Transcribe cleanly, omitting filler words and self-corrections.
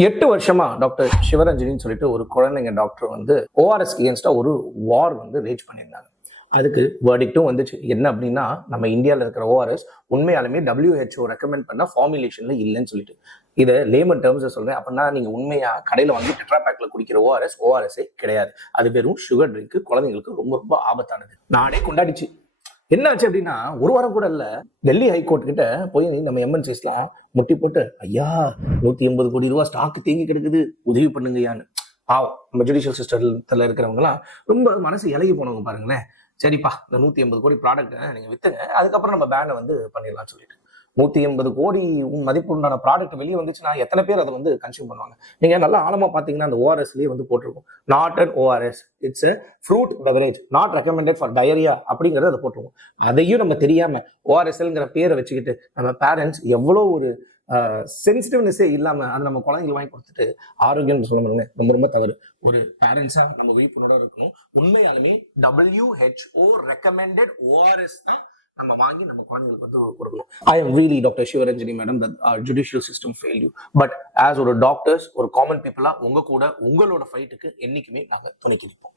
8 வருஷமா டாக்டர் சிவரஞ்சனின்னு சொல்லிட்டு ஒரு குழந்தைங்க டாக்டர் வந்து ஓஆர்எஸ் அகேன்ஸ்டா ஒரு வார் வந்து ரேஜ் பண்ணியிருந்தாங்க. அதுக்கு வேர்டிக்டும் வந்துச்சு. என்ன அப்படின்னா, நம்ம இந்தியாவில் இருக்கிற ஓஆர்எஸ் உண்மையாலுமே WHO ரெக்கமெண்ட் பண்ண ஃபார்முலேஷன்ல இல்லைன்னு சொல்லிட்டு. இதை லேமன் டேர்ம்ஸ் சொல்றேன். அப்படின்னா நீங்க உண்மையா கடையில வாங்கி டெட்ரா பேக்ல குடிக்கிற ஓஆர்எஸ்ஏ கிடையாது. அது வெறும் சுகர் ட்ரிங்க், குழந்தைங்களுக்கு ரொம்ப ரொம்ப ஆபத்தானது. நானே கொண்டாடிச்சு. என்ன ஆச்சு அப்படின்னா, ஒரு வாரம் கூட இல்ல, டெல்லி ஹைகோர்ட் கிட்ட போய் நம்ம எம்என்சிஸ்லாம் முட்டி போட்டு, ஐயா 180 கோடி ரூபாய் ஸ்டாக் தேங்கி கிடக்குது, உதவி பண்ணுங்கயான்னு. பாவம் நம்ம ஜுடிஷியல் சிஸ்டத்துல இருக்கிறவங்க எல்லாம் ரொம்ப மனசு இலகி போனவங்க பாருங்களேன். சரிப்பா, இந்த 180 கோடி ப்ராடக்ட் நீங்க வித்துங்க, அதுக்கப்புறம் நம்ம பேனை வந்து பண்ணிடலாம்னு சொல்லிட்டு. 180 கோடி மதிப்பு உண்டான ப்ராடக்ட் வெளியே வந்துச்சுன்னா எத்தனை பேர் அதை வந்து கன்சியூம் பண்ணுவாங்க? நீங்க நல்லா ஆழமா பாத்தீங்கன்னா அந்த ஓஆர்எஸ்லயே வந்து போட்டிருக்கும், not an ORS, it's a fruit beverage, not recommended for diarrhoea அப்படிங்கறத அதை போட்டிருக்கும். அதையும் நம்ம தெரியாம ஓஆர்எஸ்எல்ங்கிற பேரை வச்சுக்கிட்டு நம்ம பேரண்ட்ஸ் எவ்வளோ ஒரு சென்சிட்டிவ்னஸே இல்லாம அதை நம்ம குழந்தைங்களுக்கு வாங்கி கொடுத்துட்டு ஆரோக்கியம் சொல்ல முடியுங்க. ரொம்ப ரொம்ப தவறு. ஒரு பேரண்ட்ஸா நம்ம விழிப்புணர்வோட இருக்கணும். உண்மையாலுமே WHO ரெக்கமெண்டட் ஓஆர்எஸ் தான் நம்ம வாங்கி நம்ம குழந்தைங்களுக்கு வந்து கொடுக்கணும். I am really doctor Sivaranjani madam that our judicial system failed you. But as ஒரு டாக்டர்ஸ், ஒரு காமன் பீப்புளா உங்க கூட உங்களோட ஃபைட்டுக்கு என்னைக்குமே நாங்க துணைக்கு நிற்போம்.